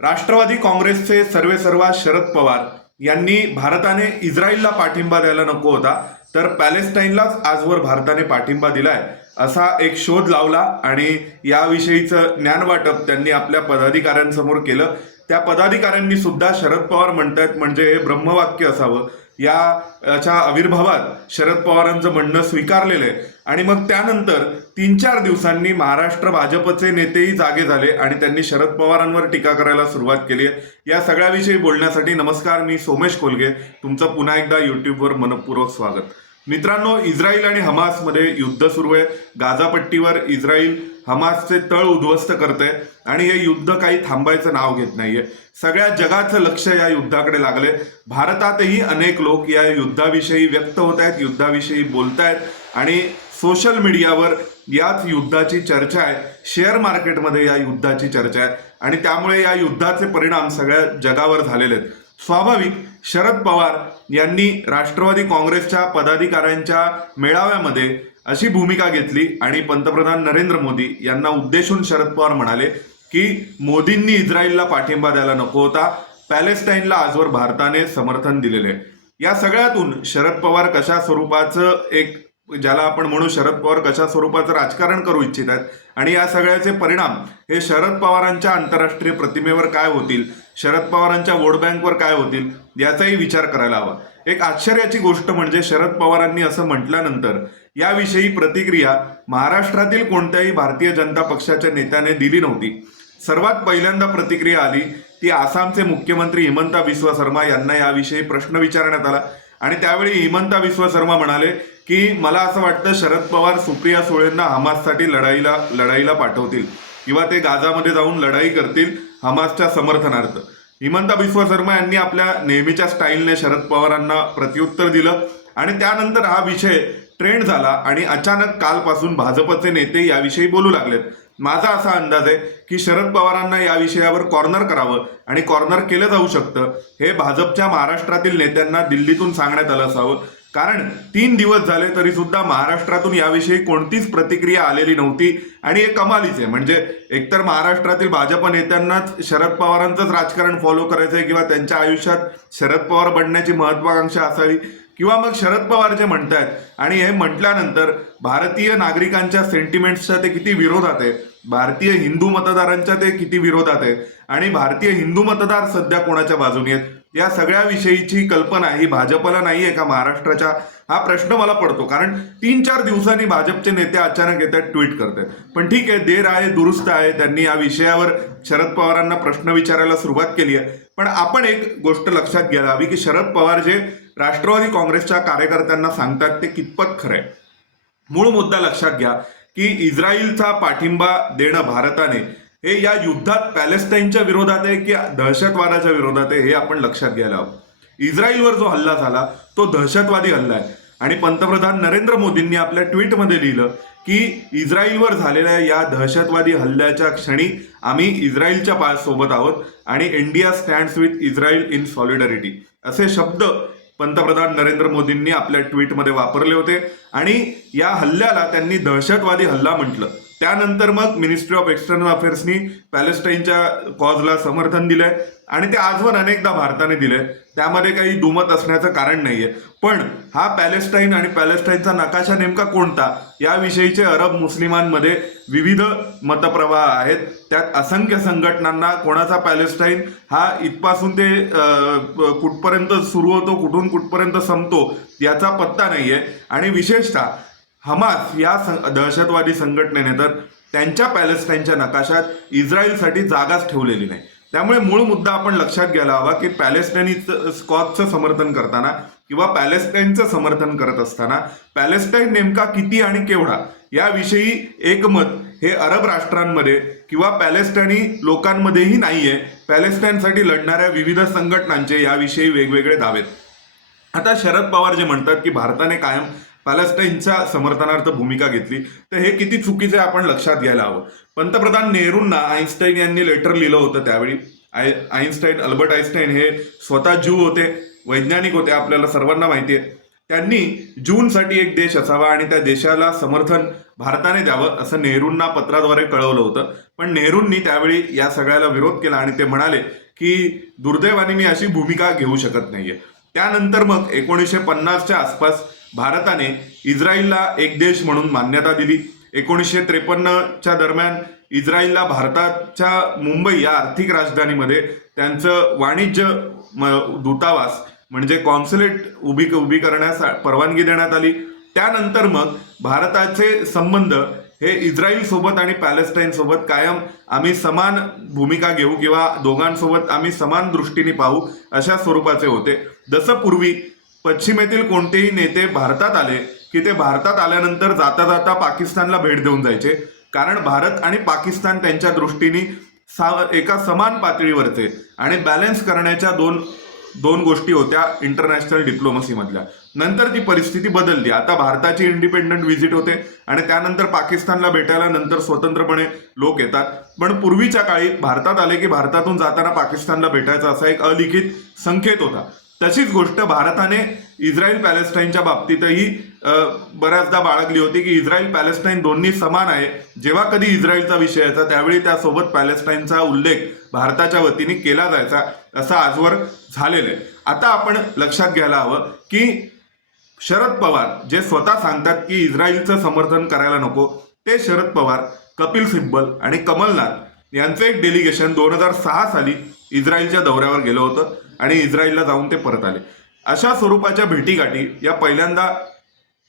राष्ट्रवादी काँग्रेसचे सर्वेसर्वा शरद पवार यांनी भारताने इस्रायलला पाठिंबा द्यायला नको होता, तर पॅलेस्टाईनलाच आजवर भारताने पाठिंबा दिलाय असा एक शोध लावला आणि याविषयीचं ज्ञानवाटप त्यांनी आपल्या पदाधिकाऱ्यांसमोर केलं. त्या पदाधिकाऱ्यांनी सुद्धा शरद पवार म्हणतायत म्हणजे हे ब्रह्मवाक्य असावं याच्या आविर्भावात शरद पवारांचं म्हणणं स्वीकारलेलं आहे. आणि मग त्यानंतर 3-4 दिवसांनी महाराष्ट्र भाजपचे नेतेही जागे झाले आणि त्यांनी शरद पवारांवर टीका करायला सुरुवात केली आहे. या सगळ्याविषयी बोलण्यासाठी नमस्कार, मी सोमेश कोलगे, तुमचं पुन्हा एकदा युट्यूबवर मनपूर्वक स्वागत. मित्रांनो, इस्रायल आणि हमासमध्ये युद्ध सुरू आहे. गाझापट्टीवर इस्रायल हमासचे तळ उद्ध्वस्त करते आणि हे युद्ध काही थांबायचं नाव घेत नाहीये. सगळ्या जगाचं लक्ष या युद्धाकडे लागले. भारतातही अनेक लोक या युद्धाविषयी व्यक्त होत आहेत, युद्धाविषयी बोलतायत आणि सोशल मीडियावर याच युद्धाची चर्चा आहे. शेअर मार्केटमध्ये या युद्धाची चर्चा आहे आणि त्यामुळे या युद्धाचे परिणाम सगळ्या जगावर झालेले आहेत. स्वाभाविक शरद पवार यांनी राष्ट्रवादी काँग्रेसच्या पदाधिकाऱ्यांच्या मेळाव्यामध्ये अशी भूमिका घेतली आणि पंतप्रधान नरेंद्र मोदी यांना उद्देशून शरद पवार म्हणाले की मोदींनी इस्रायलला पाठिंबा द्यायला नको होता, पॅलेस्टाईनला आजवर भारताने समर्थन दिलेले. या सगळ्यातून शरद पवार कशा स्वरूपाचं एक ज्याला आपण म्हणू शरद पवार कशा स्वरूपाचं राजकारण करू इच्छित आहेत आणि या सगळ्याचे परिणाम हे शरद पवारांच्या आंतरराष्ट्रीय प्रतिमेवर काय होतील, शरद पवारांच्या वोट बँकवर काय होतील याचाही विचार करायला हवा. एक आश्चर्याची गोष्ट म्हणजे शरद पवारांनी असं म्हटल्यानंतर याविषयी प्रतिक्रिया महाराष्ट्रातील कोणत्याही भारतीय जनता पक्षाच्या नेत्याने दिली नव्हती. सर्वात पहिल्यांदा प्रतिक्रिया आली ती आसामचे मुख्यमंत्री हिमंता बिस्वा शर्मा यांना याविषयी प्रश्न विचारण्यात आला आणि त्यावेळी हिमंता बिस्वा शर्मा म्हणाले की मला असं वाटतं शरद पवार सुप्रिया सुळेंना हमाससाठी लढाईला पाठवतील किंवा ते गाझामध्ये जाऊन लढाई करतील हमासच्या समर्थनार्थ. हिमंता बिस्वा शर्मा यांनी आपल्या नेहमीच्या स्टाईलने शरद पवारांना प्रत्युत्तर दिलं आणि त्यानंतर हा विषय ट्रेंड झाला आणि अचानक कालपासून भाजपचे नेते याविषयी बोलू लागलेत. माझा असा अंदाज आहे की शरद पवारांना या विषयावर कॉर्नर करावं आणि कॉर्नर केलं जाऊ शकतं हे भाजपच्या महाराष्ट्रातील नेत्यांना दिल्लीतून सांगण्यात आलं असावं. कारण 3 दिवस झाले तरी सुद्धा महाराष्ट्रातून याविषयी कोणतीच प्रतिक्रिया आलेली नव्हती आणि हे कमालीचे म्हणजे एकतर महाराष्ट्रातील भाजप नेत्यांनाच शरद पवारांचंच राजकारण फॉलो करायचंय किंवा त्यांच्या आयुष्यात शरद पवार बनण्याची महत्वाकांक्षा असावी किंवा मग शरद पवार जे म्हणतायत आणि हे म्हटल्यानंतर भारतीय नागरिकांच्या सेंटिमेंट्सच्या ते किती विरोधात आहे, भारतीय हिंदू मतदारांच्या ते किती विरोधात आहे आणि भारतीय हिंदू मतदार सध्या कोणाच्या बाजूने आहेत या सगळ्याविषयीची कल्पना ही भाजपला नाही आहे का महाराष्ट्राच्या, हा प्रश्न मला पडतो. कारण 3-4 दिवसांनी भाजपचे नेते अचानक येतात, ट्विट करतात. पण ठीक आहे, देर आहे दुरुस्त आहे, त्यांनी या विषयावर शरद पवारांना प्रश्न विचारायला सुरुवात केली आहे. पण आपण एक गोष्ट लक्षात घ्यायला हवी की शरद पवार जे राष्ट्रवादी काँग्रेसच्या कार्यकर्त्यांना सांगतात ते कितपत खरं आहे. मूळ मुद्दा लक्षात घ्या की इस्रायलचा पाठिंबा देणं भारताने हे या युद्धात पॅलेस्टाईनच्या विरोधात आहे की दहशतवादाच्या विरोधात आहे हे आपण लक्षात घ्यायला हवं. इस्रायलवर जो हल्ला झाला तो दहशतवादी हल्ला आहे आणि पंतप्रधान नरेंद्र मोदींनी आपल्या ट्विटमध्ये लिहिलं की इस्रायलवर झालेल्या या दहशतवादी हल्ल्याच्या क्षणी आम्ही इस्रायलच्या सोबत आहोत आणि India stands with Israel in solidarity असे शब्द पंतप्रधान नरेंद्र मोदींनी आपल्या ट्विटमध्ये वापरले होते आणि या हल्ल्याला त्यांनी दहशतवादी हल्ला म्हटलं. त्यानंतर मग मिनिस्ट्री ऑफ एक्सटर्नल अफेअर्सनी पॅलेस्टाईनच्या कॉजला समर्थन दिलंय आणि ते आजवर अनेकदा भारताने दिलंय, त्यामध्ये काही दुमत असण्याचं कारण नाहीये. पण हा पॅलेस्टाईन आणि पॅलेस्टाईनचा नकाशा नेमका कोणता याविषयीचे अरब मुस्लिमांमध्ये विविध मतप्रवाह आहेत. त्यात असंख्य संघटनांना कोणाचा पॅलेस्टाईन हा इथपासून ते कुठपर्यंत सुरू होतो कुठून कुठपर्यंत संपतो याचा पत्ता नाहीये आणि विशेषतः हमास या दहशतवादी संघटनेने तर त्यांच्या पॅलेस्टाईनच्या नकाशात इस्रायलसाठी जागाच ठेवलेली नाही. त्यामुळे मूळ मुद्दा आपण लक्षात घ्यायला हवा की पॅलेस्टाईनी कॉजचं समर्थन करताना किंवा पॅलेस्टाईनचं समर्थन करत असताना पॅलेस्टाईन नेमका किती आणि केवढा याविषयी एकमत हे अरब राष्ट्रांमध्ये किंवा पॅलेस्टाईनी लोकांमध्येही नाहीये. पॅलेस्टाईनसाठी लढणाऱ्या विविध संघटनांचे याविषयी वेगवेगळे दावेत. आता शरद पवार जे म्हणतात की भारताने कायम पॅलेस्टाईनच्या समर्थनार्थ भूमिका घेतली तर हे किती चुकीचे आपण लक्षात घ्यायला हवं. पंतप्रधान नेहरूंना आईन्स्टाईन यांनी लेटर लिहिलं होतं. त्यावेळी अल्बर्ट आईन्स्टाईन हे स्वतः ज्यू होते, वैज्ञानिक होते, आपल्याला सर्वांना माहिती आहे. त्यांनी जूनसाठी एक देश असावा आणि त्या देशाला समर्थन भारताने द्यावं असं नेहरूंना पत्राद्वारे कळवलं होतं. पण नेहरूंनी त्यावेळी या सगळ्याला विरोध केला आणि ते म्हणाले की दुर्दैवाने मी अशी भूमिका घेऊ शकत नाहीये. त्यानंतर मग 1950च्या आसपास भारताने इस्रायलला एक देश म्हणून मान्यता दिली. 1953च्या दरम्यान इस्रायलला भारताच्या मुंबई या आर्थिक राजधानीमध्ये त्यांचं वाणिज्य दूतावास म्हणजे कॉन्सुलेट उभी करण्यास परवानगी देण्यात आली. त्यानंतर मग भारताचे संबंध हे इस्रायल सोबत आणि पॅलेस्टाईन सोबत कायम आम्ही समान भूमिका घेऊ किंवा दोघांसोबत आम्ही समान दृष्टीने पाहू अशा स्वरूपाचे होते. जसं पूर्वी पश्चिमेतील कोणतेही नेते भारतात आले की ते भारतात आल्यानंतर जाता जाता पाकिस्तानला भेट देऊन जायचे, कारण भारत आणि पाकिस्तान त्यांच्या दृष्टीने एका समान पातळीवरचे आणि बॅलन्स करण्याच्या दोन गोष्टी होत्या इंटरनॅशनल डिप्लोमसीमधल्या. नंतर ती परिस्थिती बदलली. आता भारताची इंडिपेंडंट व्हिजिट होते आणि त्यानंतर पाकिस्तानला भेटायला नंतर स्वतंत्रपणे लोक येतात. पण पूर्वीच्या काळी भारतात आले की भारतातून जाताना पाकिस्तानला भेटायचा असा एक अलिखित संकेत होता. तशीच गोष्ट भारताने इस्रायल पॅलेस्टाईनच्या बाबतीतही बऱ्याचदा बाळगली होती की इस्रायल पॅलेस्टाईन दोन्ही समान आहे. जेव्हा कधी इस्रायलचा विषय यायचा त्यावेळी त्यासोबत पॅलेस्टाईनचा उल्लेख भारताच्या वतीने केला जायचा, असं आजवर झालेलं आहे. आता आपण लक्षात घ्यायला हवं की शरद पवार जे स्वतः सांगतात की इस्रायलचं समर्थन करायला नको, ते शरद पवार, कपिल सिब्बल आणि कमलनाथ यांचं एक डेलिगेशन 2006 साली इस्रायलच्या दौऱ्यावर गेलं होतं आणि इस्रायलला जाऊन ते परत आले. अशा स्वरूपाच्या भेटीगाठी या पहिल्यांदा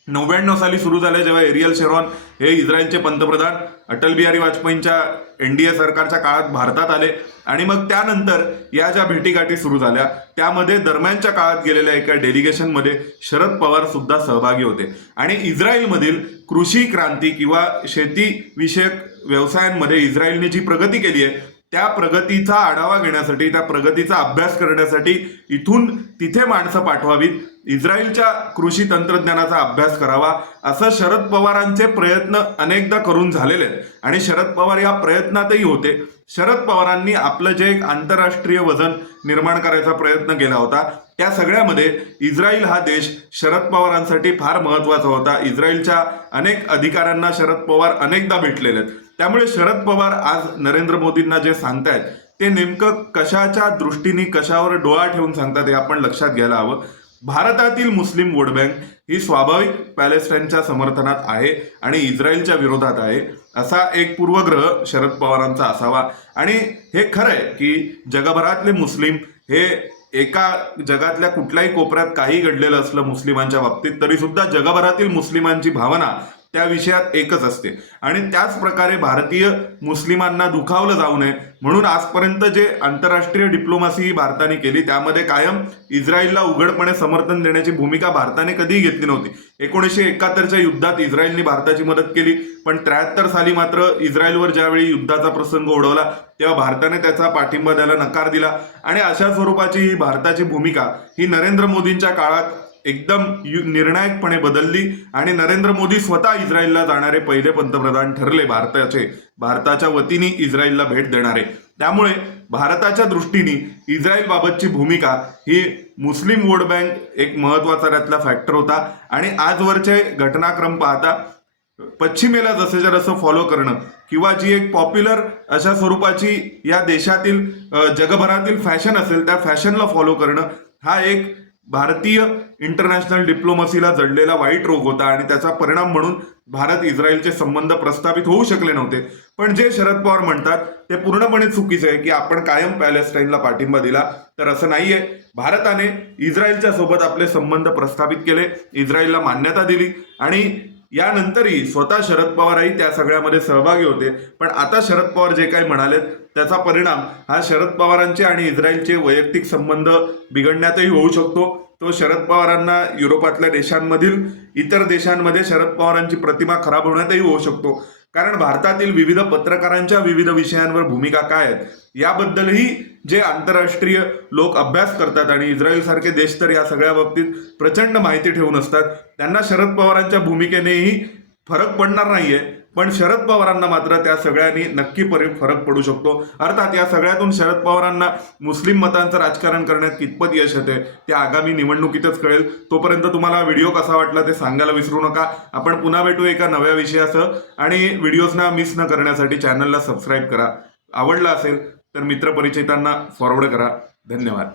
99 साली सुरू झाल्या, जेव्हा एरियल शेरॉन हे इस्रायलचे पंतप्रधान अटल बिहारी वाजपेयींच्या NDA सरकारच्या काळात भारतात आले आणि मग त्यानंतर या ज्या भेटीगाठी सुरू झाल्या त्यामध्ये दरम्यानच्या काळात गेलेल्या एका डेलिगेशनमध्ये शरद पवार सुद्धा सहभागी होते आणि इस्रायलमधील कृषी क्रांती किंवा शेती विषयक व्यवसायांमध्ये इस्रायलने जी प्रगती केली आहे त्या प्रगतीचा आढावा घेण्यासाठी, त्या प्रगतीचा अभ्यास करण्यासाठी इथून तिथे माणसं पाठवावीत, इस्रायलच्या कृषी तंत्रज्ञानाचा अभ्यास करावा असं शरद पवारांचे प्रयत्न अनेकदा करून झालेले आहेत आणि शरद पवार या प्रयत्नातही होते. शरद पवारांनी आपलं जे एक आंतरराष्ट्रीय वजन निर्माण करायचा प्रयत्न केला होता त्या सगळ्यामध्ये इस्रायल हा देश शरद पवारांसाठी फार महत्वाचा होता. इस्रायलच्या अनेक अधिकाऱ्यांना शरद पवार अनेकदा भेटलेले आहेत. त्यामुळे शरद पवार आज नरेंद्र मोदींना जे सांगतायत ते नेमकं कशाच्या दृष्टीने, कशावर डोळा ठेवून सांगतात हे आपण लक्षात घ्यायला हवं. भारतातील मुस्लिम वोट बँक ही स्वाभाविक पॅलेस्टाईनच्या समर्थनात आहे आणि इस्रायलच्या विरोधात आहे असा एक पूर्वग्रह शरद पवारांचा असावा. आणि हे खरं आहे की जगभरातले मुस्लिम हे एका जगातल्या कुठल्याही कोपऱ्यात काही घडलेलं असलं मुस्लिमांच्या बाबतीत तरी सुद्धा जगभरातील मुस्लिमांची भावना त्या विषयात एकच असते आणि त्याच प्रकारे भारतीय मुस्लिमांना दुखावलं जाऊ नये म्हणून आजपर्यंत जे आंतरराष्ट्रीय डिप्लोमसी भारताने केली त्यामध्ये कायम इस्रायलला उघडपणे समर्थन देण्याची भूमिका भारताने कधीही घेतली नव्हती. 1971च्या युद्धात इस्रायलने भारताची मदत केली, पण 73 साली मात्र इस्रायलवर ज्यावेळी युद्धाचा प्रसंग ओढवला तेव्हा भारताने त्याचा पाठिंबा द्यायला नकार दिला आणि अशा स्वरूपाची ही भारताची भूमिका ही नरेंद्र मोदींच्या काळात एकदम निर्णायकपणे बदलली आणि नरेंद्र मोदी स्वतः इस्रायलला जाणारे पहिले पंतप्रधान ठरले भारताच्या वतीने इस्रायलला भेट देणारे. त्यामुळे भारताच्या दृष्टीने इस्रायल बाबतची भूमिका ही मुस्लिम वोट बँक एक महत्वाचा त्यातला फॅक्टर होता आणि आजवरचे घटनाक्रम पाहता पश्चिमेला जसं फॉलो करणं किंवा जी एक पॉप्युलर अशा स्वरूपाची या देशातील जगभरातील फॅशन असेल त्या फॅशनला फॉलो करणं हा एक भारतीय इंटरनॅशनल डिप्लोमसीला जडलेला वाईट रोग होता आणि त्याचा परिणाम म्हणून भारत इस्रायलचे संबंध प्रस्थापित होऊ शकले नव्हते. पण जे शरद पवार म्हणतात ते पूर्णपणे चुकीचे आहे की आपण कायम पॅलेस्टाईनला पाठिंबा दिला, तर असं नाहीये. भारताने इस्रायलच्या सोबत आपले संबंध प्रस्थापित केले, इस्रायलला मान्यता दिली आणि यानंतरही स्वतः शरद पवारही त्या सगळ्यामध्ये सहभागी होते. पण आता शरद पवार जे काही म्हणालेत त्याचा परिणाम हा शरद पवारांचे आणि इस्रायलचे वैयक्तिक संबंध बिघडण्यातही होऊ शकतो. तो शरद पवारांना युरोपातल्या देशांमधील इतर देशांमध्ये शरद पवारांची प्रतिमा खराब होण्यातही होऊ शकतो, कारण भारतातील विविध पत्रकारांच्या विविध विषयांवर भूमिका काय आहेत याबद्दलही जे आंतरराष्ट्रीय लोक अभ्यास करतात आणि इस्रायल सारखे देश तर या सगळ्या बाबतीत प्रचंड माहिती ठेवून असतात, त्यांना शरद पवारांच्या भूमिकेनेही फरक पडणार नाहीये. पण शरद पवारांना मात्र त्या सगळ्यांनी नक्की फरक पडू शकतो. अर्थात या सगळ्यातून शरद पवारांना मुस्लिम मतांचं राजकारण करण्यात कितपत यश येते ते आगामी निवडणुकीतच कळेल. तोपर्यंत तुम्हाला व्हिडिओ कसा वाटला ते सांगायला विसरू नका. आपण पुन्हा भेटू एका नव्या विषयासह. आणि व्हिडिओजना मिस न करण्यासाठी चॅनलला सबस्क्राईब करा. आवडला असेल तर मित्रपरिचितांना फॉरवर्ड करा. धन्यवाद.